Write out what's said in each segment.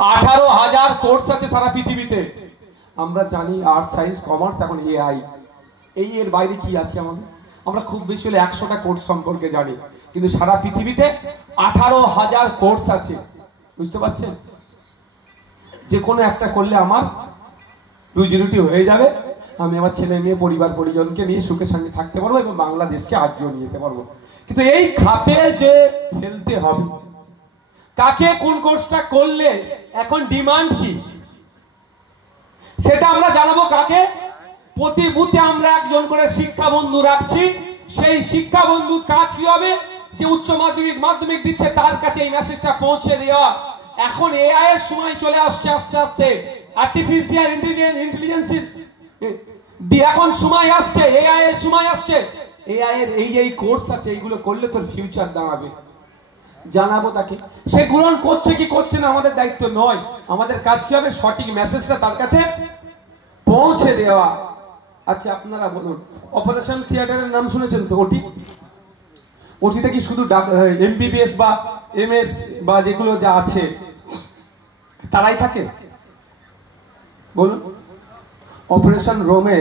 18,000 course আছে সারা পৃথিবীতে। আমরা জানি আর্টস, সায়েন্স, কমার্স, এখন এআই, এর বাইরে কি আছে আমাদের? আমরা খুব বেশি হলে 100টা কোর্স সম্পর্কে জানি, কিন্তু সারা পৃথিবীতে 18,000 কোর্স আছে। বুঝতে পারছেন? যে কোনো একটা করলে আমার রুজি রুটি হয়ে যাবে, আমি আমার ছেলে মেয়ে পরিবার পরিজনকে নিয়ে সুখের সঙ্গে থাকতে পারবো এবং বাংলাদেশকে আগিয়ে নিয়ে যেতে পারবো। কিন্তু এই খাপে যে ফেলতে হবে, কাকে কোন কোর্সটা করলে এখন ডিমান্ড কি, সেটা আমরা জানাবো কাকে? প্রতি বুথে আমরা একজন করে শিক্ষা বন্ধু রাখছি। সেই শিক্ষা বন্ধুর কাজ কি হবে? যে উচ্চ মাধ্যমিক মাধ্যমিক দিচ্ছে তার কাছে এই মেসেজটা পৌঁছে দেওয়া। এখন এআই এর সময় চলে আসছে, আস্তে আস্তে আর্টিফিশিয়াল ইন্টেলিজেন্স এখন সময় আসছে, এআই এর সময় আসছে। এআই এর এই কোর্স আছে, এইগুলো করলে তোর ফিউচার দাঁড়াবে। জানাবো তাকে, সে গ্রহণ করছে কি করছে না আমাদের দায়িত্ব নয়। আমাদের কাজ কি হবে? সঠিক মেসেজটা তার কাছে পৌঁছে দেওয়া। আচ্ছা, আপনারা বলুন, অপারেশন থিয়েটারের নাম শুনেছেন তো? ওটিতে কি শুধু এমবিবিএস বা এমএস বা যেগুলো যা আছে তারাই থাকে? বলুন, অপারেশন রুমে,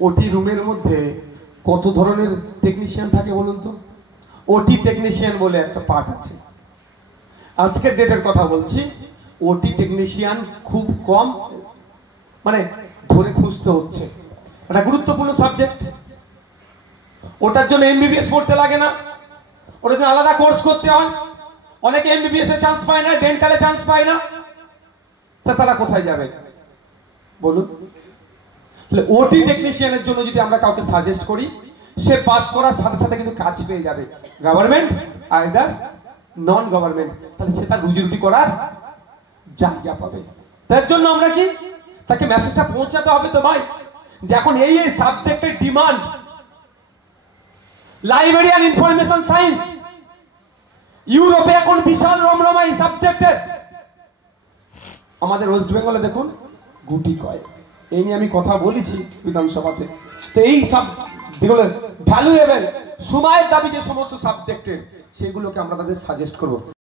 ওটি রুমের মধ্যে কত ধরনের টেকনিশিয়ান থাকে বলুন তো? ওটি টেকনিশিয়ান বলে একটা পার্ট আছে। আজকের ডেটের কথা বলছি, ওটি টেকনিশিয়ান খুব কম, মানে ধরে খুঁজতে হচ্ছে। এটা গুরুত্বপূর্ণ সাবজেক্ট। ওটার জন্য এমবিবিএস পড়তে লাগে না, ওটার জন্য আলাদা কোর্স করতে হয়। অনেকে এমবিবিএস এ চান্স পায় না, ডেন্টালে চান্স পায় না, তা তারা কোথায় যাবে বলুন? ওটি টেকনিশিয়ানের জন্য যদি আমরা কাউকে সাজেস্ট করি, সে পাস করার সাথে সাথে কিন্তু কাজ পেয়ে যাবে, গভর্নমেন্ট আইদার নন গভর্নমেন্ট, তাহলে সে তার রুজি রুটি করার জায়গা পাবে। তার জন্য আমরা কি তাকে মেসেজটা পৌঁছাতে হবে তো ভাই, যে এখন এই সাবজেক্টের ডিমান্ড। লাইব্রেরিয়ান ইনফরমেশন সায়েন্স ইউরোপে এখন বিশাল রমরমা এই সাবজেক্টের। আমাদের ওয়েস্ট বেঙ্গলে দেখুন গুটি কয়েক। এই নিয়ে আমি কথা বলেছি বিধানসভাতে। তো এই সব যেগুলো ভ্যালুয়েবল, সময়ের দাবি যে সমস্ত সাবজেক্টের, সেগুলোকে আমরা তাদের সাজেস্ট করবো।